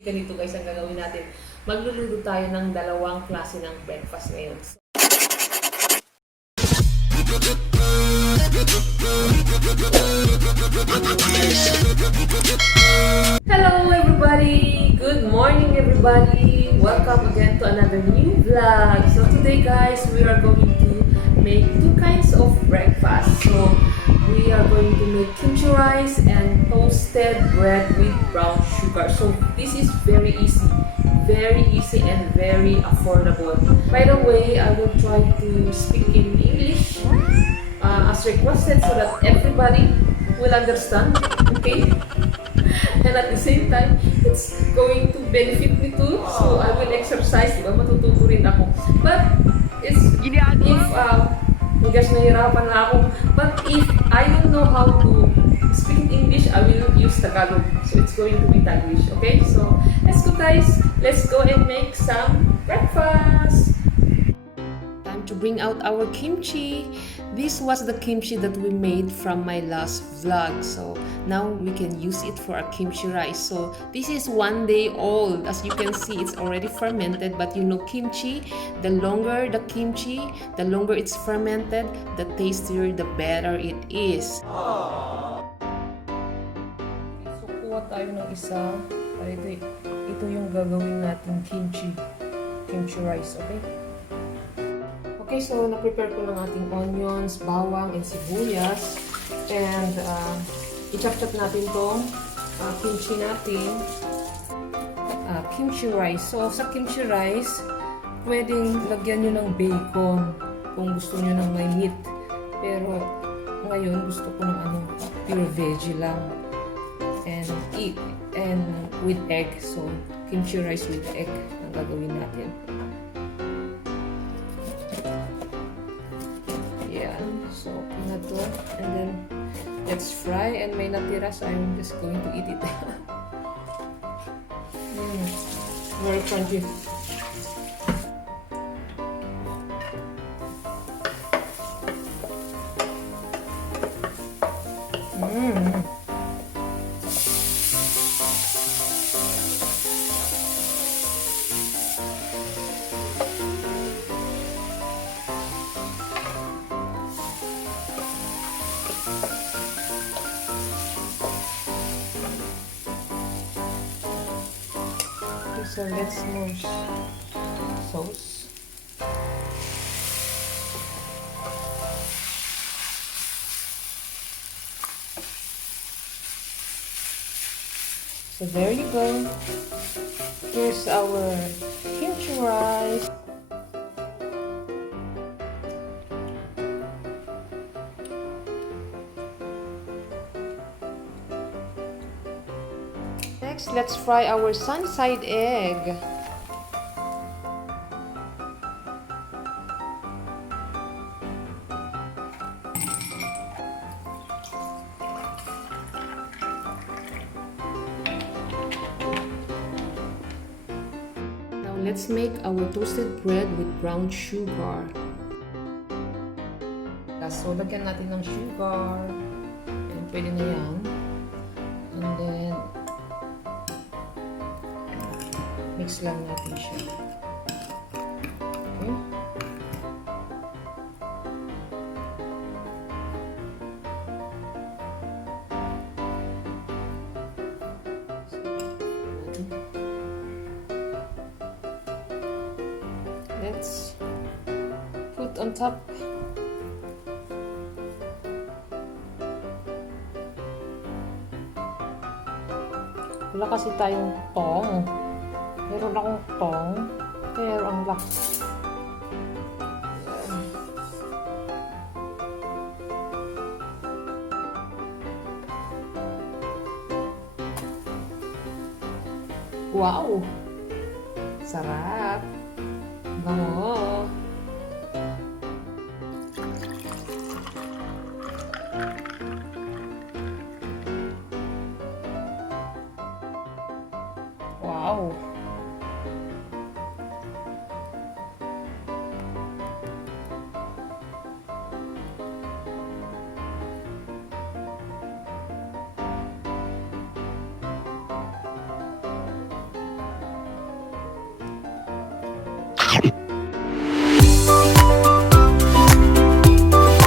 Ganito guys ang gagawin natin. Magluluto tayo ng dalawang klase ng breakfast ngayon. Hello everybody! Good morning everybody! Welcome again to another new vlog. So today guys, we are going to make two kinds of breakfast. So we are going to make kimchi rice and toasted bread with brown sugar. So this is very easy and very affordable. By the way, I will try to speak in English as requested so that everybody will understand, okay? And at the same time, it's going to benefit me too. So I will exercise, diba? Matututo rin ako. But it's if guys, nahirapan na ako. But if I don't know how to speak English, I will use Tagalog. So it's going to be Taglish, okay? So let's go guys. Let's go and make some breakfast. Time to bring out our kimchi. This was the kimchi that we made from my last vlog. So now we can use it for a kimchi rice. So this is 1 day old. As you can see, it's already fermented. But you know kimchi, the longer the kimchi, the longer it's fermented, the tastier, the better it is. So kuha tayo ng isa. Ito yung gagawin natin kimchi rice, okay? Okay, so na-prepare ko ng ating onions, bawang, and sibuyas. And i-chop-chop natin tong kimchi natin. Kimchi rice. So, sa kimchi rice, pwedeng lagyan nyo ng bacon kung gusto nyo ng may meat. Pero, ngayon, gusto ko ng pure veggie lang. And with egg. So, kimchi rice with egg ang gagawin natin. So, na to. And then, let's fry. And may natira, so I'm just going to eat it. Very crunchy. So let's smoosh sauce. So there you go. Here's our kimchi rice. Next, let's fry our sunny-side egg. Now, let's make our toasted bread with brown sugar. So, lagyan natin ng sugar. And pwede na yan. And then, mix lang natin siya. Okay. Let's put on top. Wala kasi tayong tong. Meron akong tong, pero ang laki. Wow! Sarap! Bango! Wow!